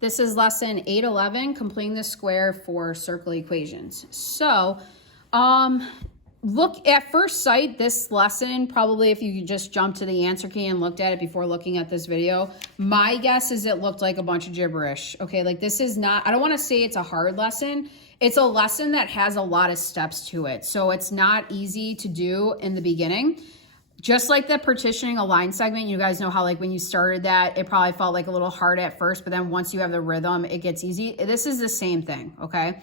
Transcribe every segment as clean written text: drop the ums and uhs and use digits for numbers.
This is lesson 811, completing the square for circle equations. So, look at first sight, this lesson, probably if you just jumped to the answer key and looked at it before looking at this video, my guess is it looked like a bunch of gibberish. Okay, like this is not, I don't want to say it's a hard lesson. It's a lesson that has a lot of steps to it. So it's not easy to do in the beginning. Just like the partitioning a line segment, you guys know how like when you started that, it probably felt like a little hard at first, but then once you have the rhythm, it gets easy. This is the same thing, okay?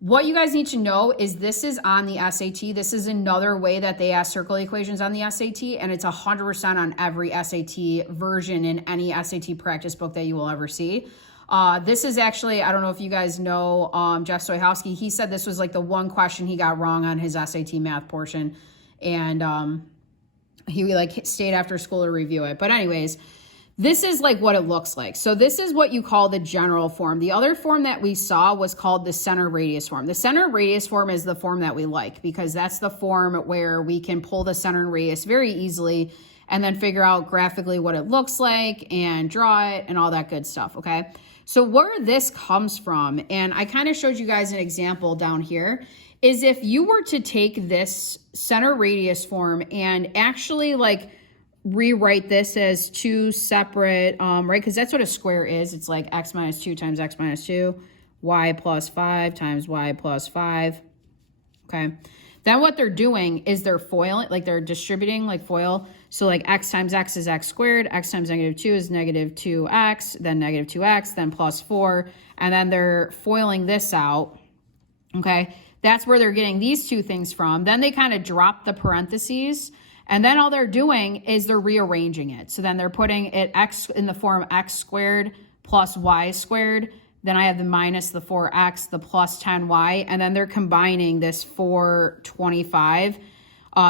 What you guys need to know is this is on the SAT. This is another way that they ask circle equations on the SAT, and it's 100% on every SAT version in any SAT practice book that you will ever see. This is actually, I don't know if you guys know Jeff Stoyhowski. He said this was like the one question he got wrong on his SAT math portion, and he like stayed after school to review it. But anyways, this is like what it looks like. So this is what you call the general form. The other form that we saw was called the center radius form. The center radius form is the form that we like because that's the form where we can pull the center and radius very easily and then figure out graphically what it looks like and draw it and all that good stuff, okay? So where this comes from, and I kind of showed you guys an example down here, is if you were to take this center radius form and actually like rewrite this as two separate, right? Because that's what a square is. It's like x minus 2 times x minus 2, y plus 5 times y plus 5, okay? Then what they're doing is they're foiling, like they're distributing like FOIL. So like x times x is x squared, x times negative 2 is negative 2x, then negative 2x, then plus 4, and then they're foiling this out, okay? That's where they're getting these two things from. Then they kind of drop the parentheses, and then all they're doing is they're rearranging it. So then they're putting it x in the form x squared plus y squared. Then I have the minus the 4x, the plus 10y, and then they're combining this 425.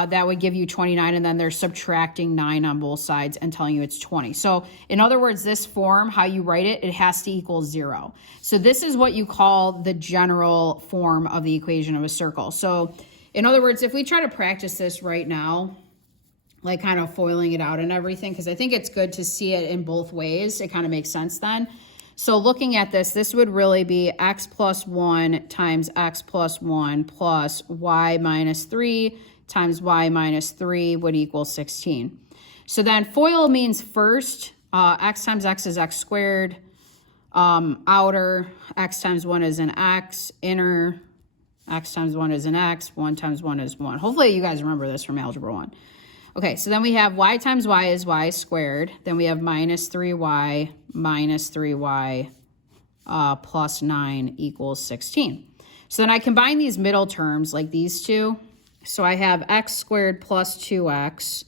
That would give you 29, and then they're subtracting 9 on both sides and telling you it's 20. So in other words, this form, how you write it, it has to equal 0. So this is what you call the general form of the equation of a circle. So in other words, if we try to practice this right now, like kind of foiling it out and everything, because I think it's good to see it in both ways. It kind of makes sense then. So looking at this, this would really be x plus 1 times x plus 1 plus y minus 3 times y minus 3 would equal 16. So then FOIL means first, x times x is x squared, outer, x times 1 is an x, inner, x times 1 is an x, 1 times 1 is 1. Hopefully you guys remember this from Algebra 1. Okay, so then we have y times y is y squared. Then we have minus 3y plus 9 equals 16. So then I combine these middle terms like these two. So I have x squared plus 2x.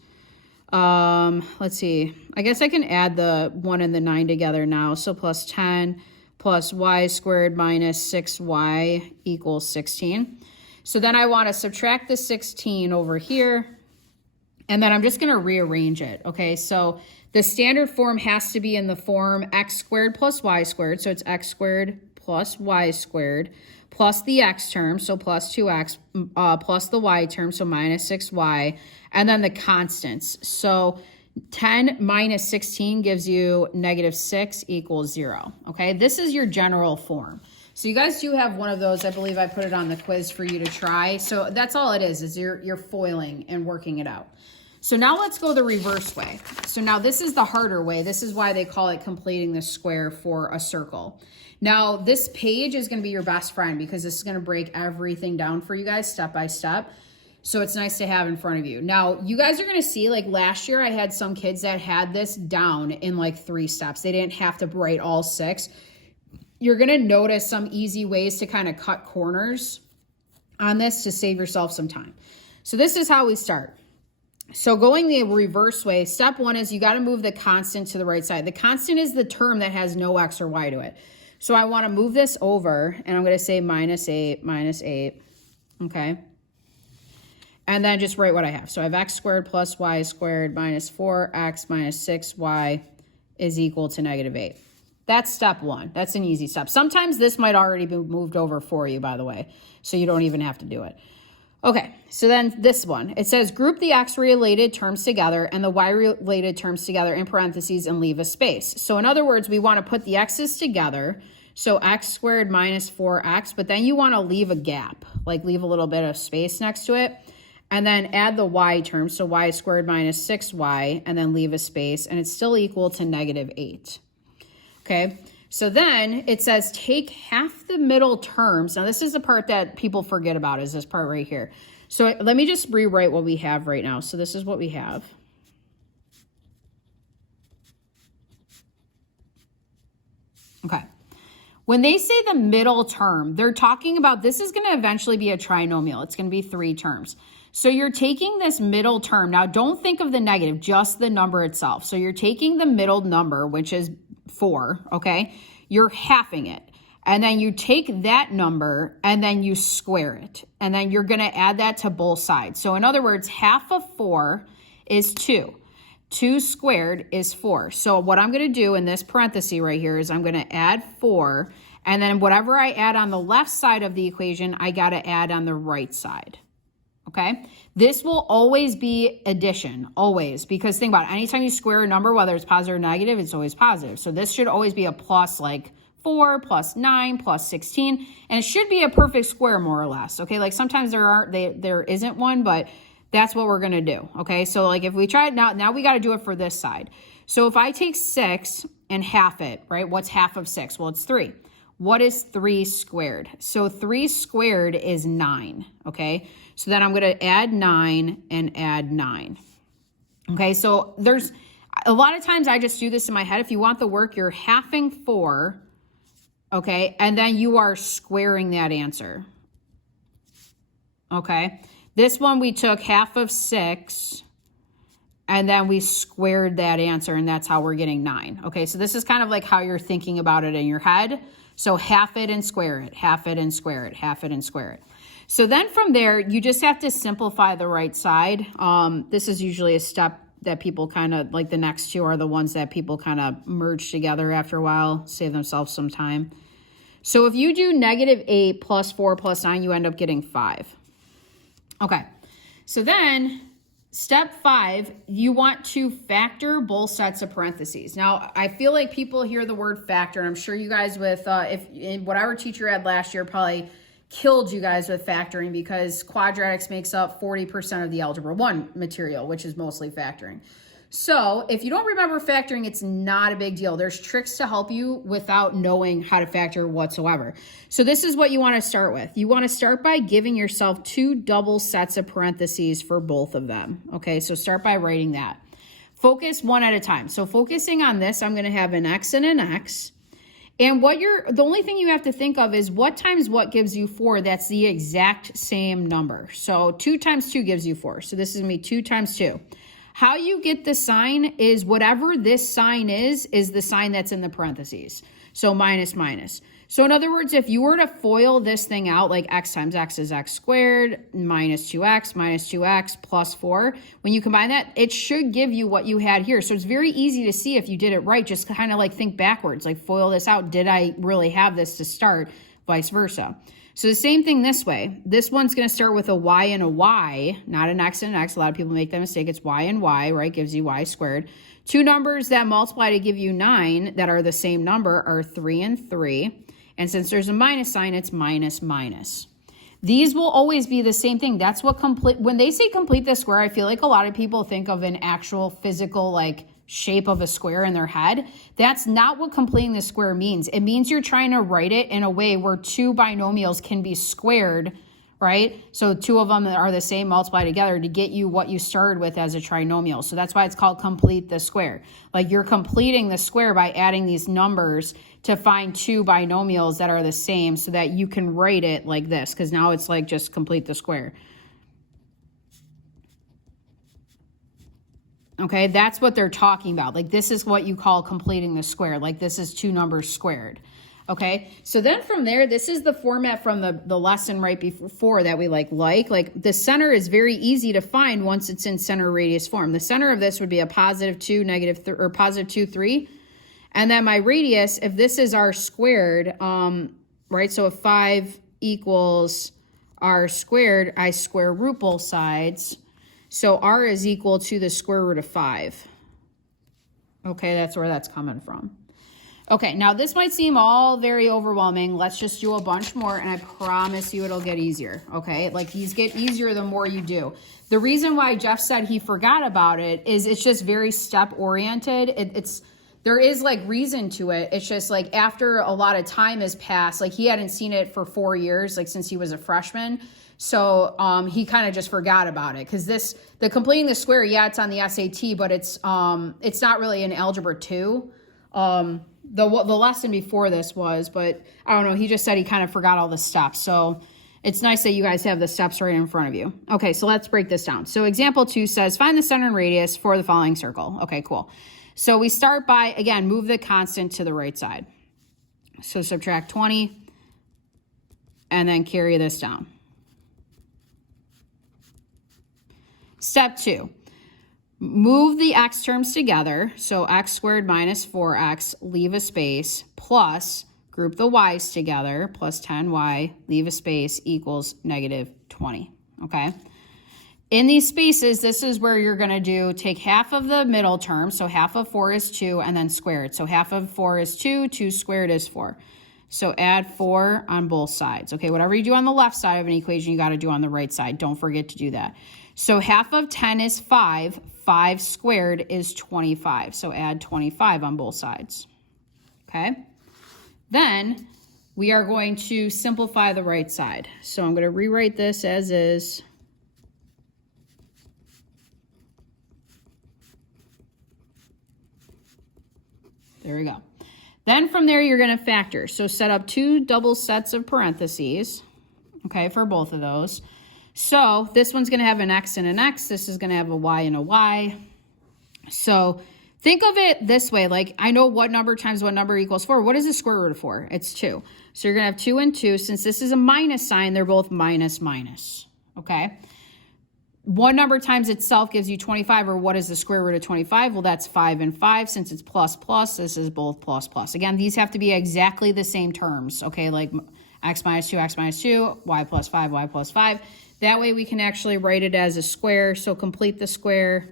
Let's see. I guess I can add the 1 and the 9 together now. So plus 10 plus y squared minus 6y equals 16. So then I want to subtract the 16 over here. And then I'm just going to rearrange it, okay? So the standard form has to be in the form x squared plus y squared. So it's x squared plus y squared plus the x term, so plus 2x, plus the y term, so minus 6y, and then the constants. So 10 minus 16 gives you negative 6 equals 0, okay? This is your general form. So you guys do have one of those. I believe I put it on the quiz for you to try. So that's all it is you're foiling and working it out. So now let's go the reverse way. So now this is the harder way. This is why they call it completing the square for a circle. Now this page is going to be your best friend because this is going to break everything down for you guys step by step. So it's nice to have in front of you. Now you guys are going to see, like last year I had some kids that had this down in like 3 steps. They didn't have to write all 6. You're going to notice some easy ways to kind of cut corners on this to save yourself some time. So this is how we start. So going the reverse way, step 1 is you got to move the constant to the right side. The constant is the term that has no x or y to it. So I want to move this over, and I'm going to say minus 8, okay? And then just write what I have. So I have x squared plus y squared minus 4x minus 6y is equal to negative 8. That's step 1. That's an easy step. Sometimes this might already be moved over for you, by the way, so you don't even have to do it. Okay, so then this one, it says group the x-related terms together and the y-related terms together in parentheses and leave a space. So in other words, we want to put the x's together, so x squared minus 4x, but then you want to leave a gap, like leave a little bit of space next to it, and then add the y term, so y squared minus 6y, and then leave a space, and it's still equal to -8. Okay, so then it says take half the middle terms. Now this is the part that people forget about, is this part right here. So let me just rewrite what we have right now. So this is what we have. Okay. When they say the middle term, they're talking about, this is going to eventually be a trinomial. It's going to be 3 terms. So you're taking this middle term. Now don't think of the negative, just the number itself. So you're taking the middle number, which is 4, okay? You're halving it. And then you take that number and then you square it. And then you're going to add that to both sides. So in other words, half of 4 is 2. 2 squared is 4. So what I'm going to do in this parenthesis right here is I'm going to add 4. And then whatever I add on the left side of the equation, I got to add on the right side. Okay, this will always be addition, always, because think about it, anytime you square a number, whether it's positive or negative, it's always positive. So this should always be a plus, like 4 plus 9 plus 16, and it should be a perfect square more or less. Okay, like sometimes there isn't one, but that's what we're gonna do. Okay, so like if we try it now we got to do it for this side. So if I take 6 and half it, right? What's half of 6? Well, it's 3. What is 3 squared? So 3 squared is 9, okay? So then I'm going to add 9 and add 9. Okay, so there's a lot of times I just do this in my head. If you want the work, you're halving 4, okay? And then you are squaring that answer, okay? This one we took half of 6, and then we squared that answer, and that's how we're getting 9. Okay, so this is kind of like how you're thinking about it in your head. So half it and square it, half it and square it, half it and square it. So then from there, you just have to simplify the right side. This is usually a step that people kind of, like the next two are the ones that people kind of merge together after a while, save themselves some time. So if you do -8 plus 4 plus 9, you end up getting 5. Okay, so then step 5, you want to factor both sets of parentheses. Now, I feel like people hear the word factor, and I'm sure you guys with, if whatever teacher you had last year probably killed you guys with factoring, because quadratics makes up 40% of the Algebra 1 material, which is mostly factoring. So if you don't remember factoring, it's not a big deal. There's tricks to help you without knowing how to factor whatsoever. So this is what you want to start with. You want to start by giving yourself 2 double sets of parentheses for both of them. Okay, so start by writing that. Focus one at a time. So focusing on this, I'm going to have an x and an x. And the only thing you have to think of is what times what gives you 4. That's the exact same number. So 2 times 2 gives you 4. So this is going to be 2 times 2. How you get the sign is whatever this sign is the sign that's in the parentheses. So minus, minus. So in other words, if you were to FOIL this thing out, like x times x is x squared, minus 2x plus 4, when you combine that, it should give you what you had here. So it's very easy to see if you did it right. Just kind of like think backwards, like FOIL this out. Did I really have this to start? Vice versa. So the same thing this way. This one's going to start with a y and a y, not an x and an x. A lot of people make that mistake. It's y and y, right? Gives you y squared. 2 numbers that multiply to give you 9 that are the same number are 3 and 3. And since there's a minus sign, it's minus, minus. These will always be the same thing. That's what when they say complete the square, I feel like a lot of people think of an actual physical, like, shape of a square in their head. That's not what completing the square means. It means you're trying to write it in a way where 2 binomials can be squared, right? So 2 of them are the same multiplied together to get you what you started with as a trinomial. So that's why it's called complete the square. Like you're completing the square by adding these numbers to find 2 binomials that are the same so that you can write it like this, because now it's like just complete the square. Okay, that's what they're talking about. Like this is what you call completing the square. Like this is 2 numbers squared. Okay, so then from there, this is the format from the lesson right before that we like the center is very easy to find once it's in center radius form. The center of this would be a positive 2, negative 3, or positive 2, 3. And then my radius, if this is our squared, right? So if 5 equals r squared, I square root both sides. So r is equal to the square root of 5. Okay, that's where that's coming from. Okay, now this might seem all very overwhelming. Let's just do a bunch more, and I promise you it'll get easier, okay? Like, these get easier the more you do. The reason why Jeff said he forgot about it is it's just very step-oriented. There is, like, reason to it. It's just, like, after a lot of time has passed, like, he hadn't seen it for 4 years, like, since he was a freshman. So he kind of just forgot about it, because the completing the square, yeah, it's on the SAT, but it's not really in Algebra 2. The lesson before this was, but I don't know, he just said he kind of forgot all the steps. So it's nice that you guys have the steps right in front of you. Okay, so let's break this down. So example 2 says, find the center and radius for the following circle. Okay, cool. So we start by, again, move the constant to the right side. So subtract 20 and then carry this down. Step 2. Move the x terms together, so x squared minus 4x, leave a space, plus group the y's together, plus 10y, leave a space, equals negative 20, okay? In these spaces, this is where you're going to take half of the middle term, so half of 4 is 2, and then square it. So half of 4 is 2, 2 squared is 4. So add 4 on both sides. Okay, whatever you do on the left side of an equation, you got to do on the right side. Don't forget to do that. So half of 10 is 5. 5 squared is 25. So add 25 on both sides. Okay. Then we are going to simplify the right side. So I'm going to rewrite this as is. There we go. Then from there, you're going to factor. So set up 2 double sets of parentheses, okay, for both of those. So this one's going to have an x and an x. This is going to have a y and a y. So think of it this way. Like, I know what number times what number equals 4. What is the square root of 4? It's 2. So you're going to have 2 and 2. Since this is a minus sign, they're both minus, minus, okay? One number times itself gives you 25, or what is the square root of 25? Well, that's 5 and 5. Since it's plus, plus, this is both plus, plus. Again, these have to be exactly the same terms, okay? Like x minus 2, y plus 5, y plus 5. That way we can actually write it as a square. So complete the square.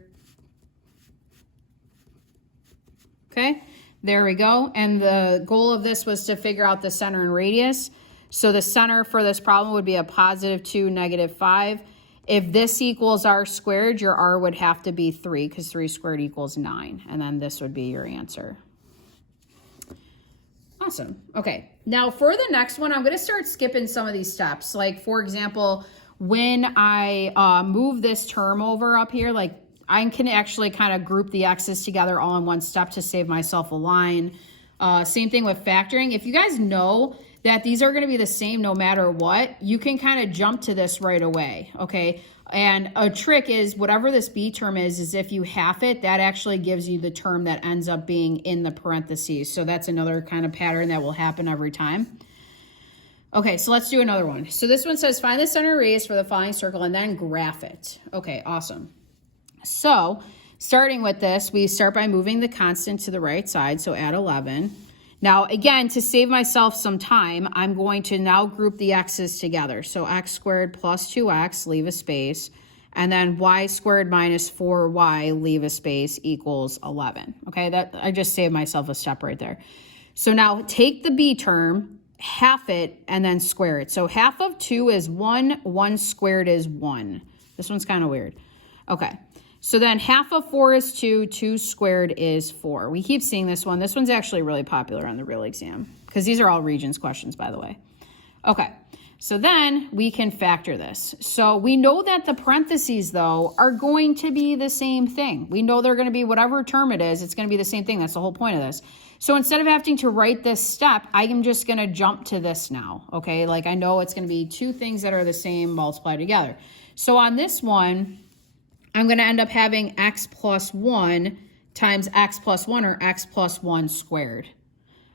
Okay, there we go. And the goal of this was to figure out the center and radius. So the center for this problem would be a positive 2, negative 5. If this equals r squared, your r would have to be 3, because 3 squared equals 9. And then this would be your answer. Awesome. Okay, now for the next one, I'm going to start skipping some of these steps. Like, for example, when I move this term over up here, like, I can actually kind of group the x's together all in one step to save myself a line. Same thing with factoring. If you guys know that these are going to be the same no matter what, you can kind of jump to this right away, okay? And a trick is, whatever this b term is if you half it, that actually gives you the term that ends up being in the parentheses. So that's another kind of pattern that will happen every time. Okay, so let's do another one. So this one says, find the center and radius for the following circle and then graph it. Okay, awesome. So starting with this, we start by moving the constant to the right side, so add 11. Now, again, to save myself some time, I'm going to now group the x's together. So x squared plus 2x, leave a space, and then y squared minus 4y, leave a space, equals 11. Okay, that I just saved myself a step right there. So now take the b term, half it, and then square it. So half of 2 is 1, 1 squared is 1. This one's kind of weird. Okay. So then half of 4 is 2, 2 squared is 4. We keep seeing this one. This one's actually really popular on the real exam, because these are all Regents questions, by the way. Okay, so then we can factor this. So we know that the parentheses, though, are going to be the same thing. We know they're going to be whatever term it is, it's going to be the same thing. That's the whole point of this. So instead of having to write this step, I am just going to jump to this now, okay? Like, I know it's going to be 2 things that are the same multiplied together. So on this one, I'm going to end up having x plus 1 times x plus 1, or x plus 1 squared.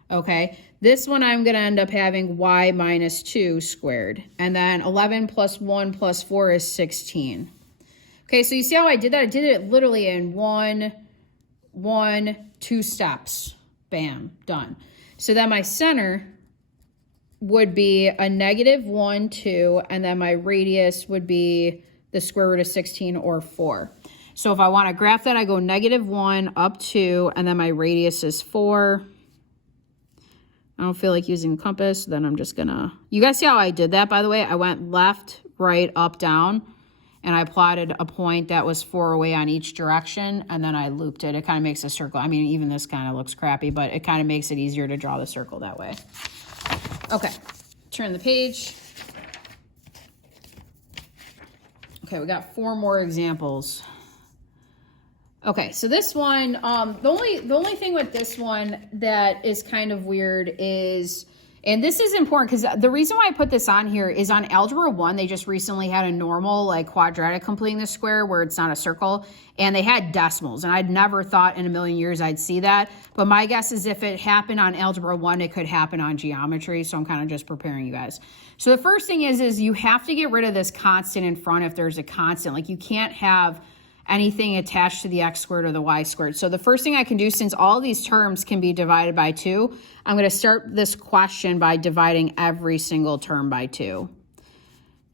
Okay, this one I'm going to end up having y minus 2 squared. And then 11 plus 1 plus 4 is 16. Okay, so you see how I did that? I did it literally in 2 steps. Bam, done. So then my center would be a negative 1, 2, and then my radius would be the square root of 16 or 4. So if I want to graph that, I go negative 1 up 2, and then my radius is 4. I don't feel like using the compass, then I'm just gonna, you guys see how I did that, by the way? I went left, right, up, down, and I plotted a point that was 4 away on each direction, and then I looped it. It kind of makes a circle. I mean, even this kind of looks crappy, but it kind of makes it easier to draw the circle that way. Okay, turn the page. Okay, we got 4 more examples. Okay, so this one, the only thing with this one that is kind of weird is, and this is important because the reason why I put this on here is on Algebra 1, they just recently had a normal like quadratic completing the square where it's not a circle, and they had decimals, and I'd never thought in a million years I'd see that, but my guess is if it happened on Algebra 1, it could happen on geometry, so I'm kind of just preparing you guys. So the first thing is you have to get rid of this constant in front if there's a constant. Like you can't have anything attached to the x squared or the y squared. So the first thing I can do, since all these terms can be divided by 2, I'm going to start this question by dividing every single term by 2,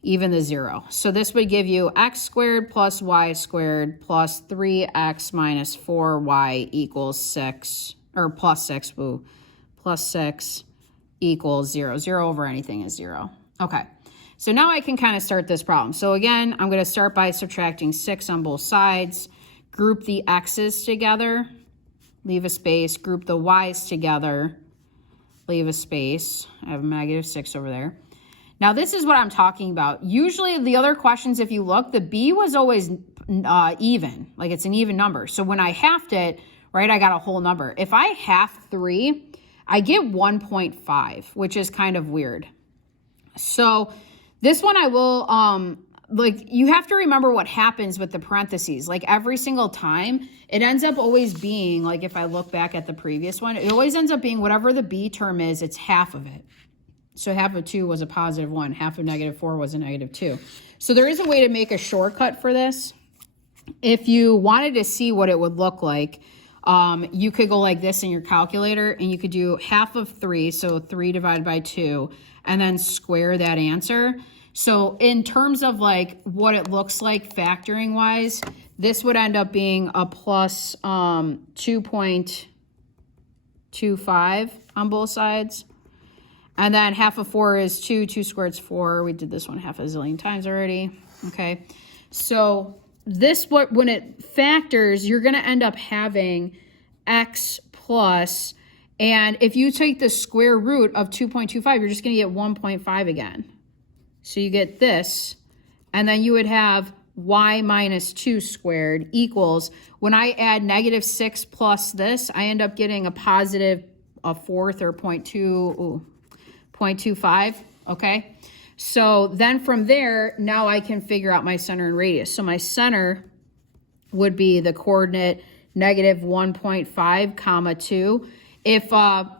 even the 0. So this would give you x squared plus y squared plus 3x minus 4y equals 6, or plus 6, woo, plus 6 equals 0. 0 over anything is 0. Okay. So now I can kind of start this problem. So again, I'm going to start by subtracting 6 on both sides, group the x's together, leave a space, group the y's together, leave a space. I have a negative 6 over there. Now this is what I'm talking about. Usually the other questions, if you look, the b was always even, like it's an even number. So when I halved it, right, I got a whole number. If I half 3, I get 1.5, which is kind of weird. So this one I will, like, you have to remember what happens with the parentheses. Like, every single time, it ends up always being, like, if I look back at the previous one, it always ends up being whatever the b term is, it's half of it. So half of 2 was a positive 1. Half of negative 4 was a negative 2. So there is a way to make a shortcut for this. If you wanted to see what it would look like, you could go like this in your calculator, and you could do half of 3, so 3 divided by 2, and then square that answer. So in terms of like what it looks like factoring wise, this would end up being a plus 2.25 on both sides. And then half of 4 is 2. 2 squared is 4. We did this one half a zillion times already. Okay. So this, when it factors, you're going to end up having x plus, and if you take the square root of 2.25, you're just going to get 1.5 again. So you get this, and then you would have y minus 2 squared equals, when I add negative 6 plus this, I end up getting a positive a fourth or 0.25, okay? So then from there, now I can figure out my center and radius. So my center would be the coordinate negative 1.5 comma 2. If r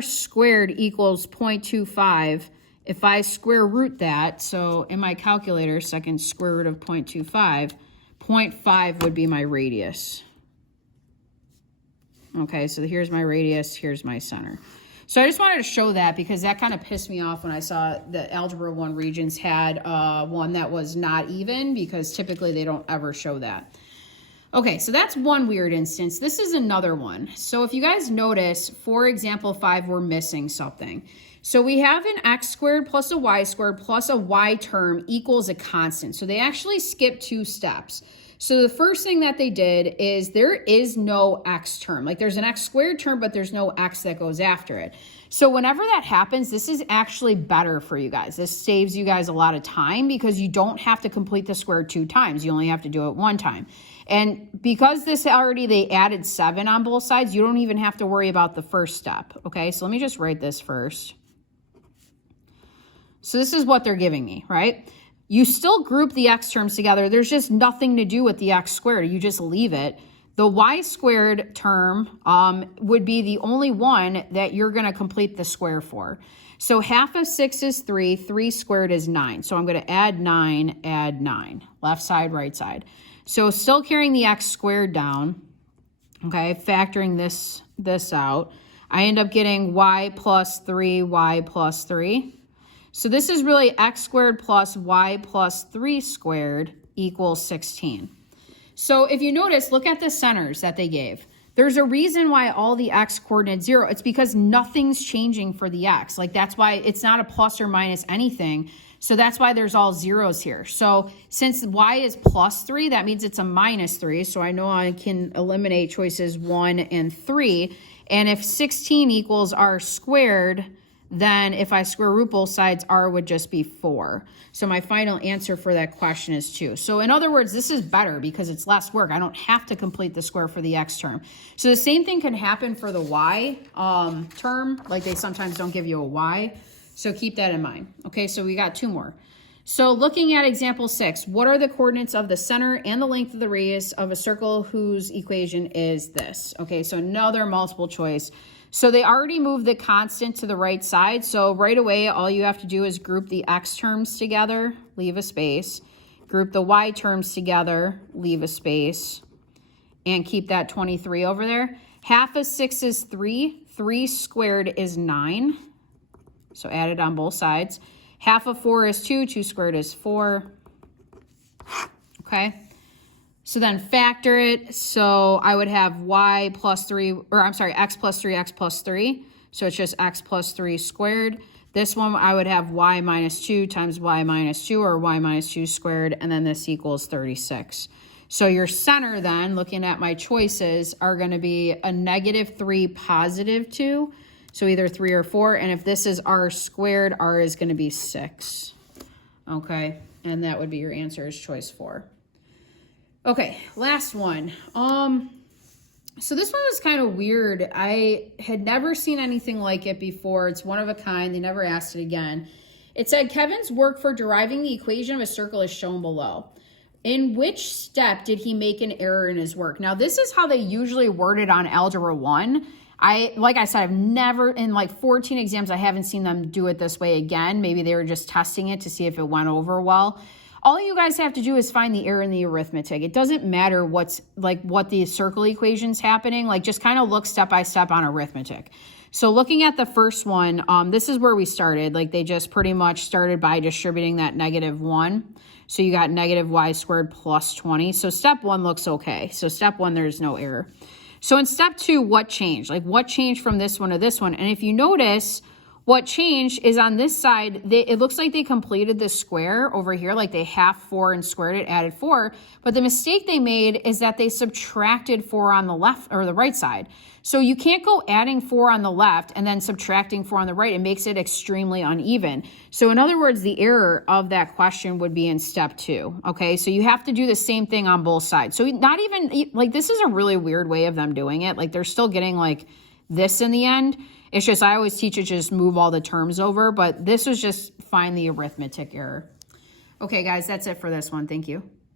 squared equals 0.25, if I square root that, so in my calculator, second square root of 0.25, 0.5 would be my radius. Okay, so here's my radius, here's my center. So I just wanted to show that because that kind of pissed me off when I saw the Algebra 1 Regents had one that was not even, because typically they don't ever show that. Okay, so that's one weird instance. This is another one. So if you guys notice, for example 5, we're missing something. So we have an x squared plus a y squared plus a y term equals a constant. So they actually skipped 2 steps. So the first thing that they did is there is no x term. Like there's an x squared term, but there's no x that goes after it. So whenever that happens, this is actually better for you guys. This saves you guys a lot of time because you don't have to complete the square 2 times. You only have to do it 1 time. And because this already, they added 7 on both sides, you don't even have to worry about the first step. Okay, so let me just write this first. So this is what they're giving me, right? You still group the x terms together. There's just nothing to do with the x squared. You just leave it. The y squared term would be the only one that you're going to complete the square for. So half of 6 is 3. 3 squared is 9. So I'm going to add 9, left side, right side. So still carrying the x squared down, okay, factoring this out. I end up getting y plus 3, y plus 3. So this is really x squared plus y plus 3 squared equals 16. So if you notice, look at the centers that they gave. There's a reason why all the x coordinates 0. It's because nothing's changing for the x. Like that's why it's not a plus or minus anything. So that's why there's all zeros here. So since y is plus 3, that means it's a minus 3. So I know I can eliminate choices 1 and 3. And if 16 equals r squared, then if I square root both sides, r would just be 4. So my final answer for that question is 2. So in other words, this is better because it's less work. I don't have to complete the square for the x term. So the same thing can happen for the y term. Like they sometimes don't give you a y. So keep that in mind. Okay, so we got 2 more. So looking at example 6, what are the coordinates of the center and the length of the radius of a circle whose equation is this? Okay, so another multiple choice. So they already moved the constant to the right side. So right away, all you have to do is group the x terms together, leave a space. Group the y terms together, leave a space. And keep that 23 over there. Half of 6 is 3. 3 squared is 9. So add it on both sides. Half of 4 is 2. 2 squared is 4. Okay. So then factor it. So I would have y plus 3, or I'm sorry, x plus 3, x plus 3. So it's just x plus 3 squared. This one I would have y minus 2 times y minus 2, or y minus 2 squared, and then this equals 36. So your center then, looking at my choices, are going to be a negative 3, positive 2. So either 3 or 4. And if this is r squared, r is going to be 6. Okay, and that would be your answer is choice 4. Okay, last one. So this one was kind of weird. I had never seen anything like it before. It's one of a kind. They never asked it again. It said, Kevin's work for deriving the equation of a circle is shown below. In which step did he make an error in his work? Now, this is how they usually word it on Algebra 1. Like I said, I've never, in like 14 exams, I haven't seen them do it this way again. Maybe they were just testing it to see if it went over well. All you guys have to do is find the error in the arithmetic. It doesn't matter what the circle equation's happening. Like just kind of look step by step on arithmetic. So looking at the first one, this is where we started. Like they just pretty much started by distributing that -1. So you got negative y squared plus 20. So step 1 looks okay. So step 1, there's no error. So in step 2, what changed? Like what changed from this one to this one? And if you notice, what changed is on this side, it looks like they completed the square over here, like they half 4 and squared it, added 4. But the mistake they made is that they subtracted 4 on the left or the right side. So you can't go adding 4 on the left and then subtracting 4 on the right. It makes it extremely uneven. So in other words, the error of that question would be in step 2. Okay, so you have to do the same thing on both sides. So not even, like this is a really weird way of them doing it. Like they're still getting like this in the end. It's just, I always teach it just move all the terms over, but this was just find the arithmetic error. Okay, guys, that's it for this one. Thank you.